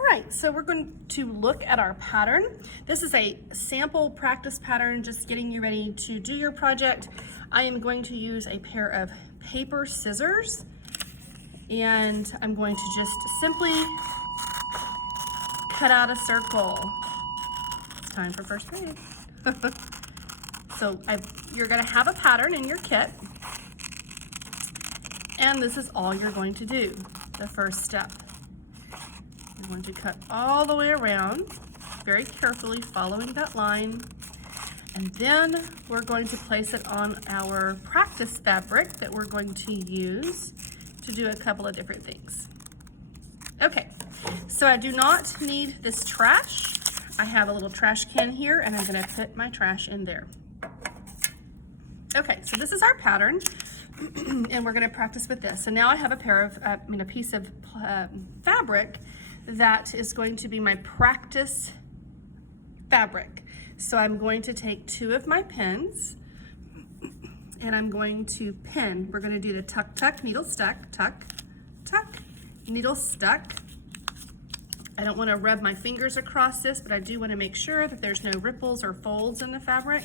All right, so we're going to look at our pattern. This is a sample practice pattern, just getting you ready to do your project. I am going to use a pair of paper scissors, and I'm going to just simply cut out a circle. It's time for first grade. So you're gonna have a pattern in your kit, and this is all you're going to do, the first step. You're going to cut all the way around, very carefully following that line, and then we're going to place it on our practice fabric that we're going to use to do a couple of different things. Okay, so I do not need this trash. I have a little trash can here, and I'm gonna put my trash in there. Okay, so this is our pattern, and we're gonna practice with this. So now I have a piece of fabric that is going to be my practice fabric. So I'm going to take 2 of my pins, and I'm going to pin. We're gonna do the tuck, tuck, needle stuck, tuck, tuck, needle stuck. I don't wanna rub my fingers across this, but I do wanna make sure that there's no ripples or folds in the fabric.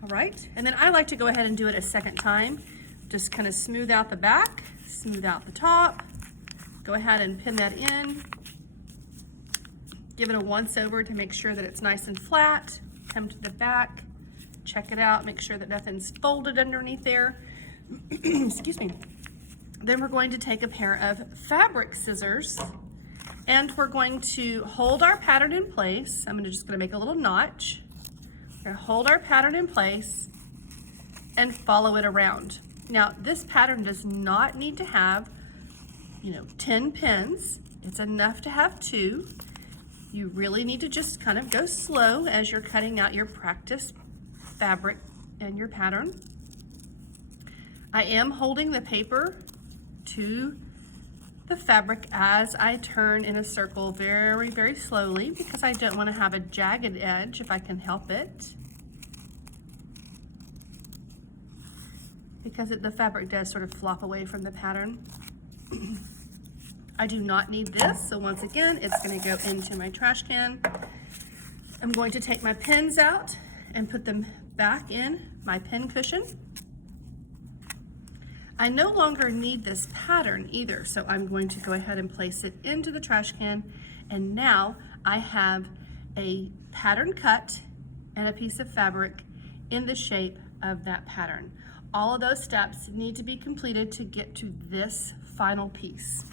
All right, and then I like to go ahead and do it a second time. Just kind of smooth out the back, smooth out the top. Go ahead and pin that in. Give it a once over to make sure that it's nice and flat. Come to the back, check it out, make sure that nothing's folded underneath there. Excuse me. Then we're going to take a pair of fabric scissors, and we're going to hold our pattern in place. I'm just gonna make a little notch. We're gonna hold our pattern in place and follow it around. Now, this pattern does not need to have, 10 pins. It's enough to have 2. You really need to just kind of go slow as you're cutting out your practice fabric and your pattern. I am holding the paper to the fabric as I turn in a circle very, very slowly, because I don't want to have a jagged edge if I can help it. Because the fabric does sort of flop away from the pattern. I do not need this, so once again, it's going to go into my trash can. I'm going to take my pins out and put them back in my pin cushion. I no longer need this pattern either, so I'm going to go ahead and place it into the trash can, and now I have a pattern cut and a piece of fabric in the shape of that pattern. All of those steps need to be completed to get to this final piece.